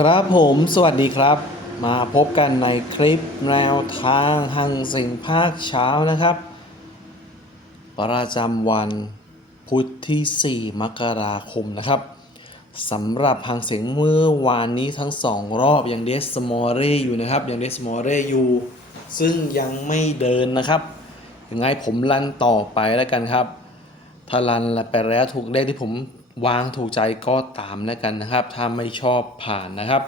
ครับผมสวัสดีครับ มาพบกันในคลิปแนวทางหังสิงภาคเช้านะครับ ประจำวันพุธที่ 4 มกราคมนะครับสำหรับหังเสียงเมื่อวานนี้ทั้ง2รอบยังเดสมอเรอยู่นะครับยังเดสมอเรอยู่ซึ่งยังไม่เดินนะครับยังไงผมลันต่อไปแล้วกันครับถ้ารันไปแล้วถูกเลขที่ผม วางถูกใจก็ตามแล้วกันนะครับ ถ้าไม่ชอบผ่านนะครับ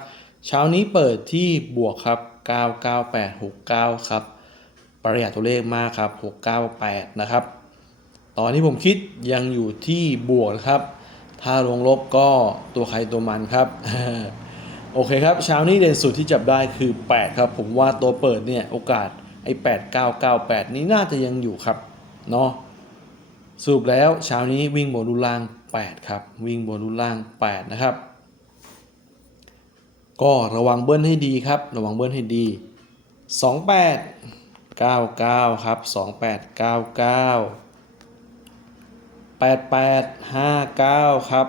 เช้านี้เปิดที่บวกครับ 99869 ครับ ประหยัดตัวเลขมากครับ 698 นะครับ ตอนที่ผมคิดยังอยู่ที่บวกครับ ถ้าลงลบก็ตัวใครตัวมันครับโอเคครับเช้านี้เด่นสุดที่จับได้คือ 8 ครับ ผมว่าตัวเปิดเนี่ยโอกาสไอ้8998 นี้น่าจะยังอยู่ครับเนาะ สรุปแล้วเช้านี้วิ่งบนรูล่าง 8 ครับ วิ่งบนรูล่าง 8 นะครับ ก็ระวังเบิ้ลให้ดีครับ ระวังเบิ้ลให้ดี 28 99 ครับ 28 99 88 59 ครับ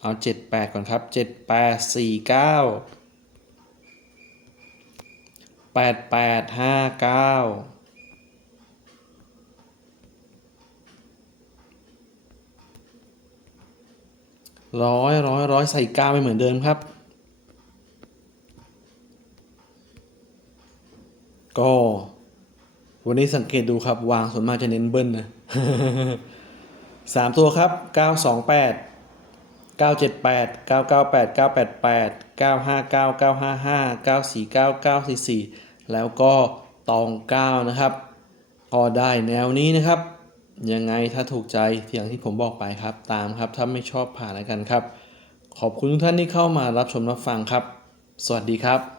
เอา 78 ก่อนครับ 78 49 แปดแปดห้าเก้าร้อยร้อยร้อยใส่เก้าไปเหมือนเดิมครับ ก็ วันนี้สังเกตดูครับ วางส่วนมากจะเน้นเบิ้ลนะสามตัวครับเก้าสองแปด เก้าเจ็ดแปดเก้าเก้าแปดเก้าแปดแปดเก้าห้าเก้าเก้าห้าห้าเก้าสี่เก้าเก้าสี่สี่แล้วก็ตองเก้านะครับ ก็ได้แนวนี้นะครับ ยังไงถ้าถูกใจอย่างที่ผมบอกไปครับ ตามครับ ถ้าไม่ชอบผ่านแล้วกันครับ ขอบคุณทุกท่านที่เข้ามารับชมรับฟังครับ สวัสดีครับ